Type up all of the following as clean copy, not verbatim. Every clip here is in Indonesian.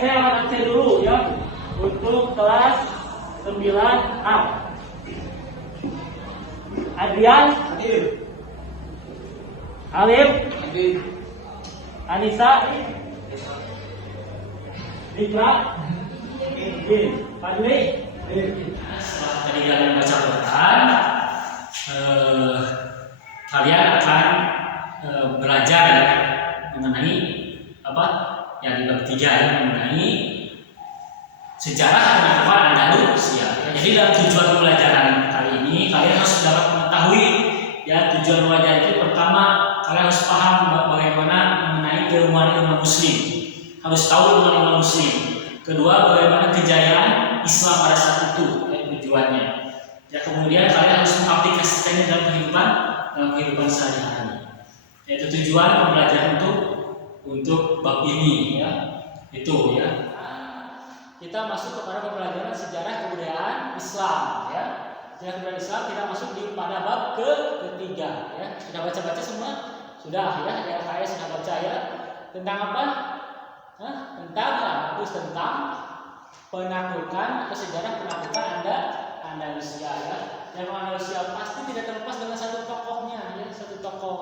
saya akan absen dulu ya untuk kelas 9A. Adrian, Alif, Anissa, Rika, Fadli. Setelah tadi kalian baca Quran, kalian akan belajar mengenai apa yang di bab 3 ya, mengenai sejarah penaklukan Andalusia. Jadi dalam tujuan pembelajaran kali ini kalian harus dapat mengetahui ya tujuan belajar itu. Pertama, kalian harus paham bagaimana mengenai keilmuan ilmu muslim, harus tahu ilmu muslim. Kedua, bagaimana kejayaan Islam pada saat itu ya, tujuannya. Ya kemudian kalian harus mengaplikasikannya dalam kehidupan sehari-hari. Yaitu tujuan pembelajaran untuk bab ini ya. Itu ya. Kita masuk kepada pembelajaran sejarah kebudayaan Islam ya. Sejarah kebudayaan Islam kita masuk pada bab ketiga ya. Sudah baca-baca semua? Sudah ya. Saya sudah baca ya. Tentang apa? Tentang penaklukan atau sejarah penaklukan Andalusia ya. Yang Andalusia pasti tidak terlepas dengan satu tokohnya ya, satu tokoh.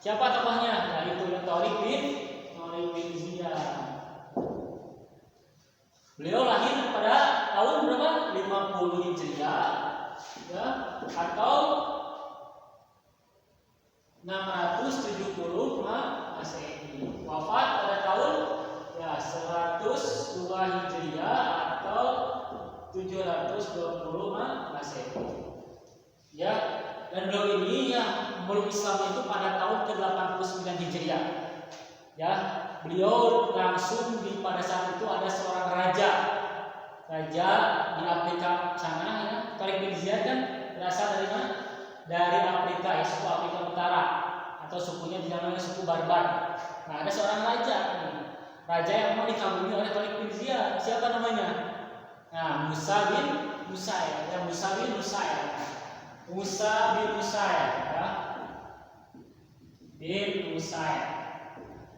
Siapa tokohnya? Yaitu Tariq bin Ziyad. Beliau lahir pada tahun berapa? 50 Hijriah ya, atau 670 Masehi. Wafat pada tahun ya 102 Hijriah atau 720 Masehi. Ya, dan beliau ini yang memeluk Islam itu pada tahun ke-89 Hijriah. Ya, beliau langsung pada saat itu ada seorang raja di Afrika sana ya. Tariq bin Ziyad kan berasal dari mana? Dari Afrika ya, suku Afrika Utara atau sukunya dinamai suku Barbar. Nah, ada seorang raja nih. Raja yang mau dikagumi oleh Tariq bin Ziyad. Siapa namanya? Nah, Musa bin Musair ya. Musa bin Musair ya. Bin Musair.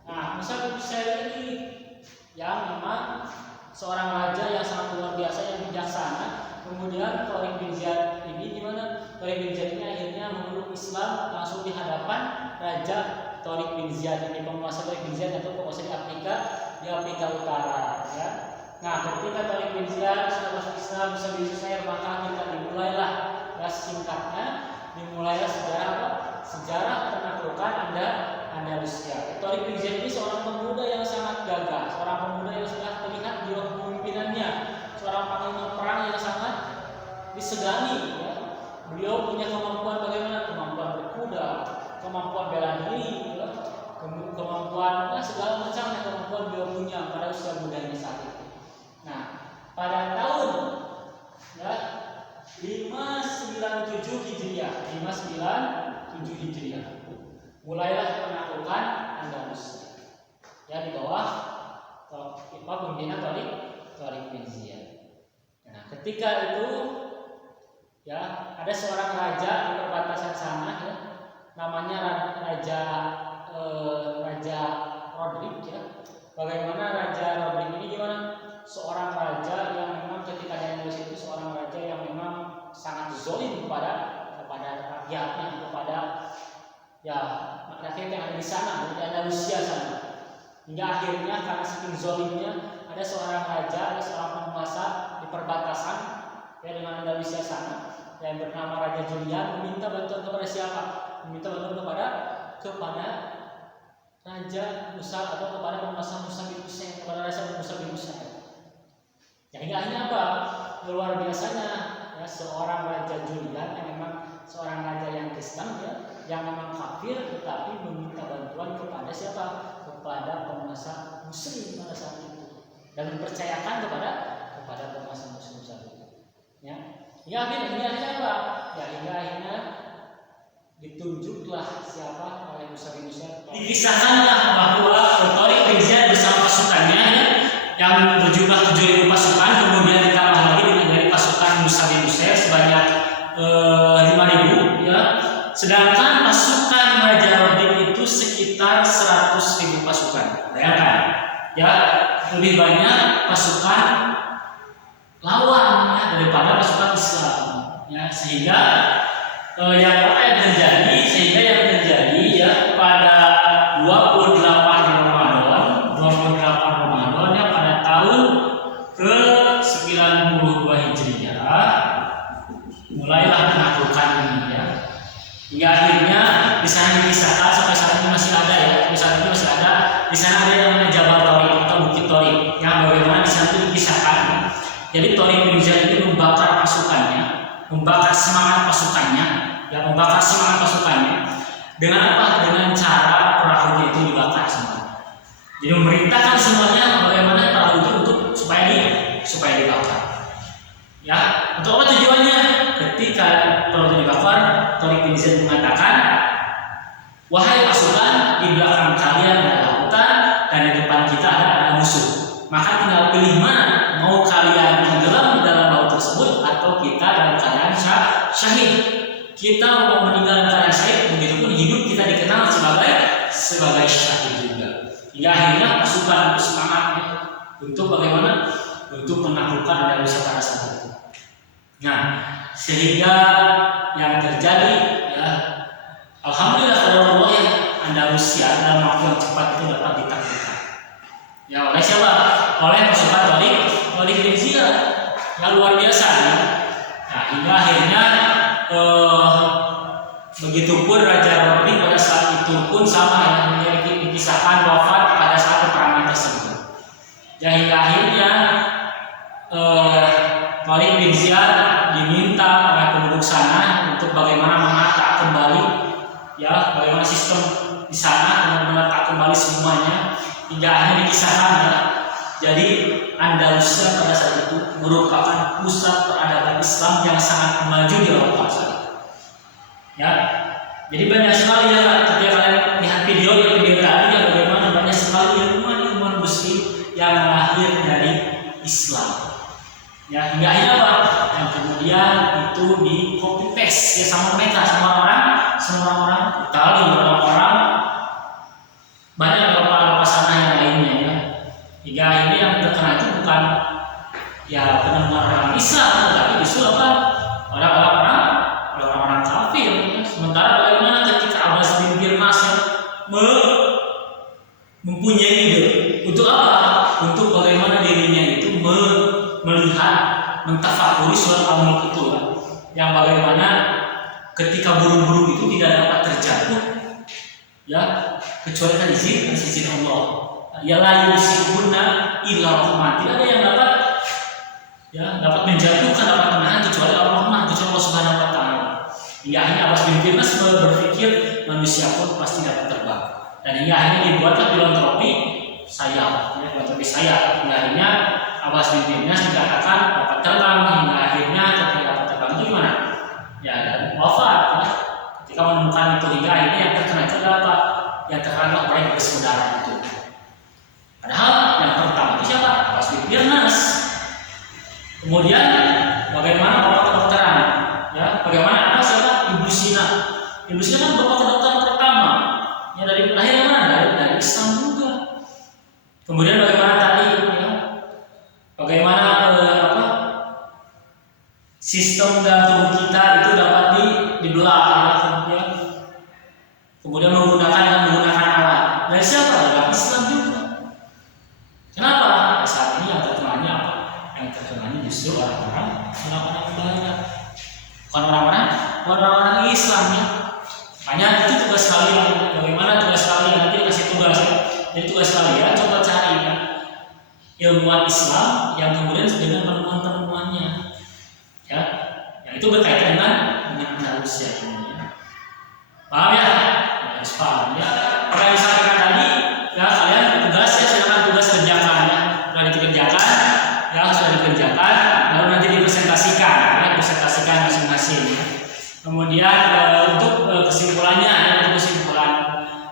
Nah, Musa bin Musair ini yang memang seorang raja yang sangat luar biasa, yang bijaksana. Kemudian Tariq bin Ziyad ini gimana? Tariq bin Ziyad ini akhirnya memeluk Islam langsung di hadapan Raja Tariq bin Ziyad ini, penguasa Tariq bin Ziyad atau penguasa di Afrika Utara ya. Nah, ketika Tariq bin Ziyad sudah masuk Islam, Musa bin Musair, maka kita dimulailah ya, singkatnya dimulailah sejarah penaklukan Andalusia. Tariq bin Ziyad ini seorang pemuda yang sangat gagah, seorang pemuda yang sudah terlihat di kepemimpinannya, seorang panglima perang yang sangat disegani ya. Beliau punya kemampuan bagaimana? Kemampuan berkuda, kemampuan bela diri ya. Kemampuan segala macam kemampuan beliau punya pada usia mudanya saat itu. Nah, pada tahun ya 597 Hijriah mulailah penaklukan Andalusia ya, di bawah pimpinan Tariq bin Ziyad. Nah, ketika itu ya ada seorang raja di perbatasan sana ya, namanya Raja Rodrik ya. Bagaimana Raja Rodrik ini gimana? Seorang raja yang memang ketika di Andalusia itu seorang raja yang memang sangat zalim kepada rakyatnya, kepada ya rakyat yang ada di sana, di Andalusia sana. Hingga akhirnya karena saking zalimnya ada seorang raja, ada seorang penguasa di perbatasan ya dengan Andalusia sana yang bernama Raja Julian, meminta bantuan kepada siapa? Meminta bantuan kepada Raja Musa atau kepada penguasa Musa bin Musair, kepada Raja Musa bin Musair. Ya, hingga akhirnya apa? Luar biasanya ya, seorang Raja Julian yang memang seorang raja yang Kristen ya, yang memang kafir, tetapi meminta bantuan kepada siapa? Kepada penguasa Muslim pada saat itu, dan mempercayakan kepada penguasa Muslim saat itu. Ya, hingga akhirnya apa? Ya, hingga akhirnya ditunjuklah siapa oleh Musa bin Musair. Dikisahkanlah bahwa Tariq bin Ziyad bersama pasukannya yang berjumlah 7.000 pasukan, kemudian ditambah lagi dari pasukan Musa bin Musair sebanyak 5.000 ya. Sedangkan pasukan Raja Rodrik itu sekitar 100.000 pasukan. Bayangkan ya, lebih banyak pasukan lawan ya, daripada pasukan Islam ya, sehingga yang terjadi ya pada 28 Ramadan ya, pada tahun ke-92 Hijriah mulailah penaklukan ini ya, hingga akhirnya di sana dikisahkan sampai saat ini masih ada ya, di sana ada yang namanya Jabal Tariq atau Bukit Tariq yang bagaimana di sana itu dikisahkan. Jadi Tariq bin Ziyad ini membakar pasukannya, membakar semangat pasukannya dengan apa? Dengan cara perahunya itu dibakar semua. Jadi memerintahkan semuanya bagaimana perahu itu untuk supaya dibakar. Ya, untuk apa tujuannya? Ketika perahu itu dibakar, Tariq bin Ziyad mengatakan, wahai pasukan, di belakang kalian ada lautan dan di depan kita ada musuh. Maka tinggal pilih mana, mau kalian tenggelam dalam laut tersebut atau kita dalam keadaan syahid. Kita mau meninggal dalam keadaan syahid, begitupun hidup kita dikenal sebagai syahid juga. Hingga akhirnya pasukan semangatnya untuk bagaimana? Untuk menaklukkan Andalusia pada saat itu. Nah, sehingga yang terjadi ya, alhamdulillah kalau Allah ya, Andalusia dalam waktu yang cepat itu dapat ditaklukkan. Ya, oleh siapa? Oleh pasukan Tariq bin Ziyad. Ya, luar biasa ya. Nah, hingga akhirnya begitupun Raja Rodrik pada saat itu pun sama yang dikisahkan wafat pada saat peperangan tersebut. Ya, hingga akhirnya Tariq bin Ziyad diminta oleh penduduk sana untuk bagaimana menata kembali ya, bagaimana sistem di sana, menata kembali semuanya, hingga akhirnya dikisahkan ya. Jadi Andalusia pada saat itu merupakan pusat peradaban Islam yang sangat maju di Eropa saat itu. Ya, jadi banyak sekali ya ketika kalian lihat video tadi ya, bagaimana banyak sekali ilmuwan Muslim yang lahir dari Islam. Ya, hingga akhirnya apa? Yang kemudian itu di copy paste ya sama mereka, semua orang Italia, orang-orang banyak Eropa sana yang lainnya ya. Hingga akhirnya yang terkena itu bukan ya benar-benar orang Islam, tapi justru apa? Orang-orang kafir. Ya. Sementara bagaimana ketika Abbas bin Firnas mempunyai ide untuk apa? Untuk bagaimana dirinya itu melihat, mentafakuri surat Al-Mulk itu kan, yang bagaimana ketika burung-burung itu tidak dapat terjatuh ya kecuali kan izin Allah. Ya la yusibuna illa rahmat. Tidak ada yang dapat menjatuhkan, dapat menahan kecuali Allah, kecuali Allah Subhanahu wa taala. Hingga akhirnya Abbas bin Firnas berpikir manusia pun pasti dapat terbang. Dan hingga akhirnya dibuatlah filantropi sayap, ya, filantropi sayap. Hingga akhirnya Abbas bin Firnas dikatakan dapat terbang, hingga akhirnya ketika dapat terbang itu gimana? Ya, dan wafat. Ya. Ketika menemukan itu, hingga akhirnya yang terkena itu adalah apa? Yang terkena orang yang bersaudara itu. Padahal yang pertama itu siapa? Abbas bin Firnas. Kemudian bagaimana bapak kedokteran? Ya, bagaimana siapa? Ibnu Sina. Ibnu Sina kan bapak kedokteran pertama. Ya, dari lahir mana? Dari Islam juga. Kemudian bagaimana tadi? Ya, bagaimana sistem dalam tubuh kita itu dapat dibelah ya. Kemudian menggunakan alat. Dari siapa? Dari Islam juga. Kenapa? Ya, saat ini yang terkenanya apa? Yang terkenanya justru orang-orang barat. Bukan orang-orang Islam ya. Makanya itu tugas kalian. Bagaimana tugas kalian? Nanti kasih tugas ya. Jadi tugas kalian coba cari ya, ilmuwan Islam yang kemudian dengan penemuan-penemuannya. Ya, yang itu berkaitan dengan Andalusia ini. Ya. Paham ya? Harus paham ya. Apa yang saya katakan tadi, ya kalian tugas ya, silakan tugas kerjakan ya. Sudah dikerjakan, lalu nanti dipresentasikan, ya, presentasikan masing-masing. Ya. Kemudian untuk kesimpulan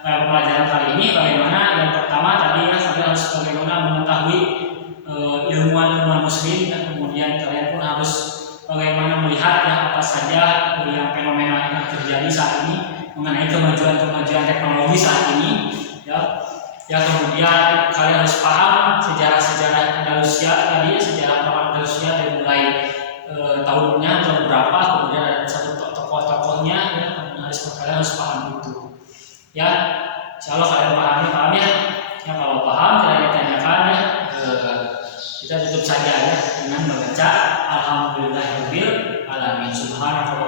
pembelajaran kali ini, bagaimana? Yang pertama tadi ya, kalian harus bagaimana mengetahui ilmuwan Muslim, dan kemudian kalian pun harus bagaimana melihat ya apa saja yang fenomena yang terjadi saat ini mengenai kemajuan teknologi saat ini. Ya kemudian kalian harus paham sejarah Rusia tadi, sejarah perang Rusia dimulai tahun berapa, kemudian ada satu tokoh-tokohnya, ya, kalian harus paham itu. Ya, insya Allah kalian paham ya. Ya kalau paham kalian tanyakan ya. Kita tutup saja ya dengan membaca Alhamdulillahirabbil alamin. Subhanallah.